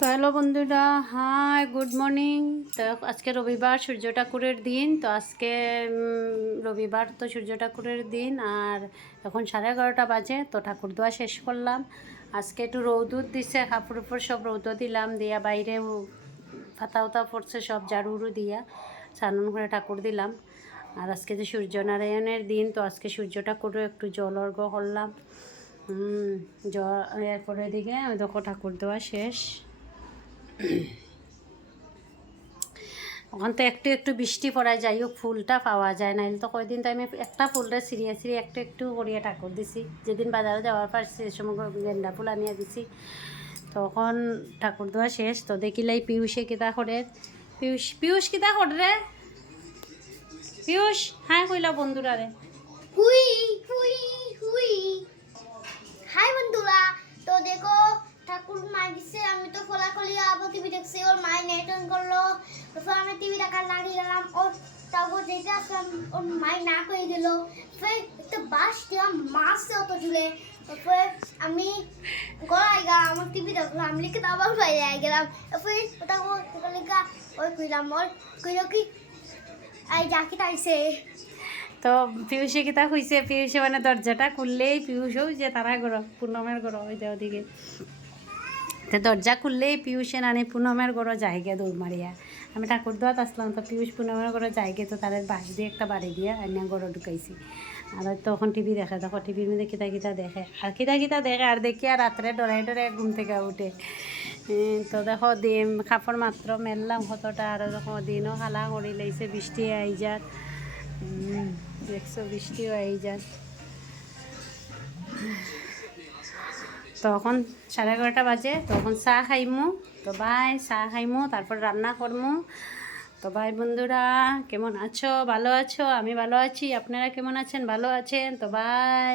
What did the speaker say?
তো হ্যালো বন্ধুরা, hi good morning. তো আজকে রবিবার, সূর্য ঠাকুরের দিন। তো আজকে রবিবার, তো সূর্য ঠাকুরের দিন। আর এখন 11:30 বাজে। তো ঠাকুর দোয়া শেষ করলাম। আজকে একটু রৌদুদ দিছে, কাপড় উপর সব রৌদ দিলাম, দিয়া বাইরে ফাতা উতা পড়ছে সব ঝাড়ু উড়ু দিয়া স্নান করে ঠাকুর দিলাম। আর আজকে যে সূর্যনারায়ণের দিন, তো আজকে সূর্য ঠাকুরও একটু জল অর্ঘ্য করলাম। এরপরে দিকে ওই দেখো ঠাকুর দেওয়া শেষ। ওখান তো একটু একটু বৃষ্টি পড়ায়, যাই হোক ফুলটা পাওয়া যায় না। তো কয়দিন তো আমি একটা ফুলটা সিরিয়ে সিরিয়ে একটু একটু করিয়ে ঠাকুর দিছি। যেদিন বাজারে যাওয়ার পর সে সময় গেন্দা ফুল আনিয়ে দিছি। তখন ঠাকুর দেওয়া শেষ। তো দেখিলাই পিউষে কিতা করে। পিউষ কিতা করে রে? পিউষ হ্যাঁ কইলা বন্ধুরা রে। হুই হুই হুই। হাই বন্ধুরা, তো দেখো ঠাকুর মাই দিচ্ছে, আমি তো খোলাখুলি আবার টিভি দেখছি, ওর মাই নেট অন করলো, তারপর আমি টিভি দেখার লাগিয়ে গেলাম। ওর তারপর যেটা আসলাম ওর মাই না করে দিল, ফের একটা বাস দিলাম মারছে অত জুড়ে। তারপরে আমি গড়াই গেলাম, আমার টিভি দেখলাম, আমি লিখে আবার বাইরে গেলাম। তারপরে ওটা লেখা ওই কইলাম, ওর কইল কি এই জাকি তাইছে। তো পিউষে কিতা হয়েছে, পিউষে মানে দরজাটা খুললেই পিউষও যে তারা গরম পূর্ণমের গরম ওই দেওয়া দিকে। তো দরজা খুললেই পিউষে নানি পুনমের গড়ো যাইগে দৌড় মারিয়া। আমি ঠাকুর দোয়াত আসলাম, তো পিউষ পুনমের গড়ো যাইগে, তো তাদের বাঁশ দিয়ে একটা বাড়ি দিয়া আইনা গড়ো ঢুকাইছি। আর তখন টিভি দেখে, দেখো টিভির মধ্যে কিতা কিতা দেখে, আর কিতা কিতা দেখে, আর দেখি আর রাত্রে ডরাই ডরাই ঘুম থেকে উঠে। তো দেখো দিন কাপড় মাত্র মেললাম কতটা, আর দেখো দিনও খালা করি লাইছে, বৃষ্টি আই যাক। দেখছো বৃষ্টিও আই যাক। তখন 11:30 বাজে, তখন চা খাইমু। তো বাই চা খাইমু, তারপর রান্না করমু। তো ভাই বন্ধুরা, কেমন আছো? ভালো আছো? আমি ভালো আছি। আপনারা কেমন আছেন? ভালো আছেন? তো বাই।